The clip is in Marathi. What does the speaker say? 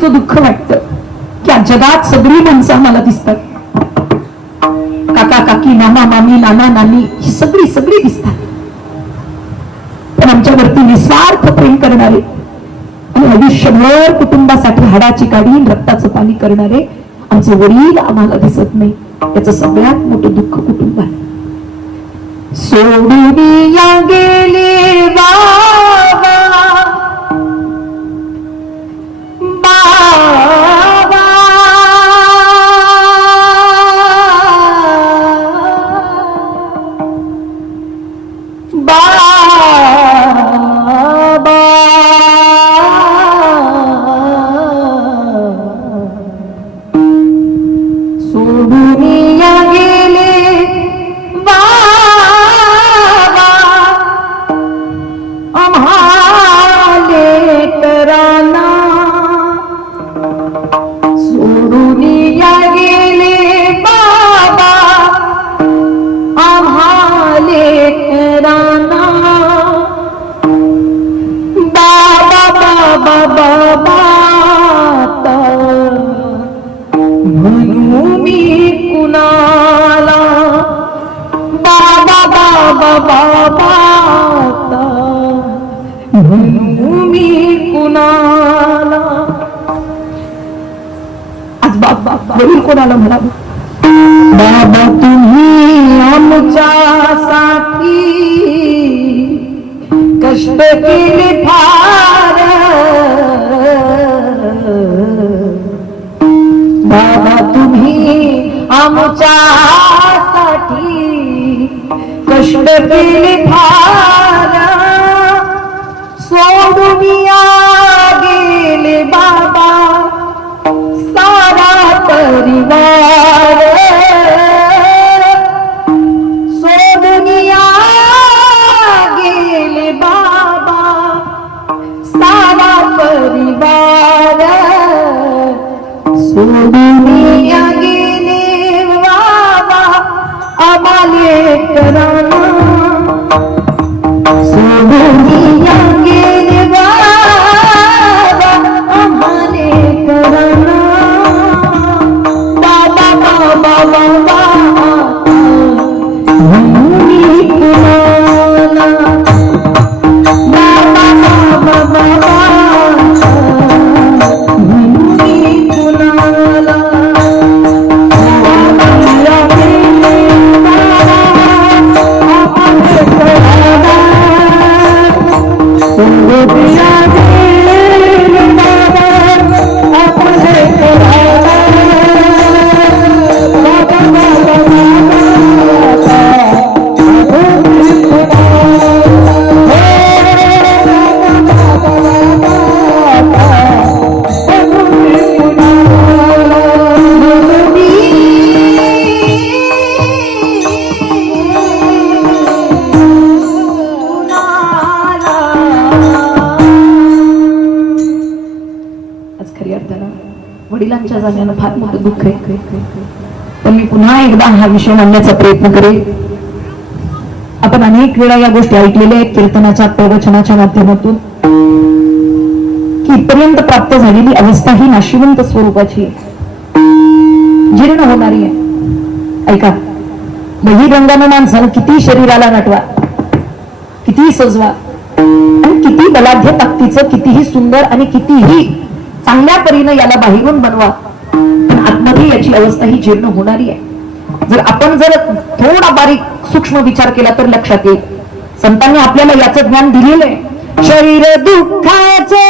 गोष्टीचं दुःख वाटतं की जगात सगळी माणसं आम्हाला दिसतात, काका काकी, मामा मामी, नाना नानी, ही सगळी सगळी दिसतात, पण आमच्यावरती निस्वार्थ प्रेम करणारे आणि आयुष्यभर कुटुंबासाठी हाडाची काढी रक्ताचं पाणी करणारे आमचे वडील आम्हाला दिसत नाही. याचं सगळ्यात मोठं दुःख कुटुंब आहे. सोडून या गेले बाबा, बाबा बाबा सोडून या गेले बाबा आम्हाले कराना, सोडून या गेले बाबा आम्हाले कराना, बाबा बाबा बाबा म्हणू मी कुणाला, बाबा बाबा बाबा म्हणू मी कुणाला. आज बाबा वडील कोणाला म्हणावं? बाबा तुम्ही आमच्यासाठी कष्ट केले फार, बाबा तुम्ही आमच्यासाठी कष्ट केले फार, सोडून या गेले बाबा सारा परिवार, सोडून या गेले बाबा सारा परिवार, सोडून या गेले बाबा आम्हाले कराना, सोडून या गेले बाबा आम्हाले कराना, बाबा बाबा बाबा म्हणू मी कुणाला, बाबा बाबा बाबा म्हणू मी कुणाला. वडिलांच्या जाण्यानं फार मोठं दुःख आहे, पण मी पुन्हा एकदा हा विषय मांडण्याचा प्रयत्न करेन. आपण अनेक वेळा या गोष्टी ऐकलेल्या आहेत कीर्तनाच्या प्रवचनाच्या माध्यमातून, की इथपर्यंत प्राप्त झालेली अवस्था ही नाशिवंत स्वरूपाची जीर्ण होणारी आहे. ऐका, बहिरंगानं माणसानं किती शरीराला नटवा, किती सजवा आणि किती बलाढ्य ताकदीचं, कितीही सुंदर आणि कितीही चांगल्या परीनं याला बाहेरून बनवा, पण आतमध्ये याची अवस्था ही जीर्ण होणारी आहे. जर आपण जर थोडा बारीक सूक्ष्म विचार केला तर लक्षात येईल. संतांनी आपल्याला याचं ज्ञान दिलेलं आहे. शरीर दुःखाचे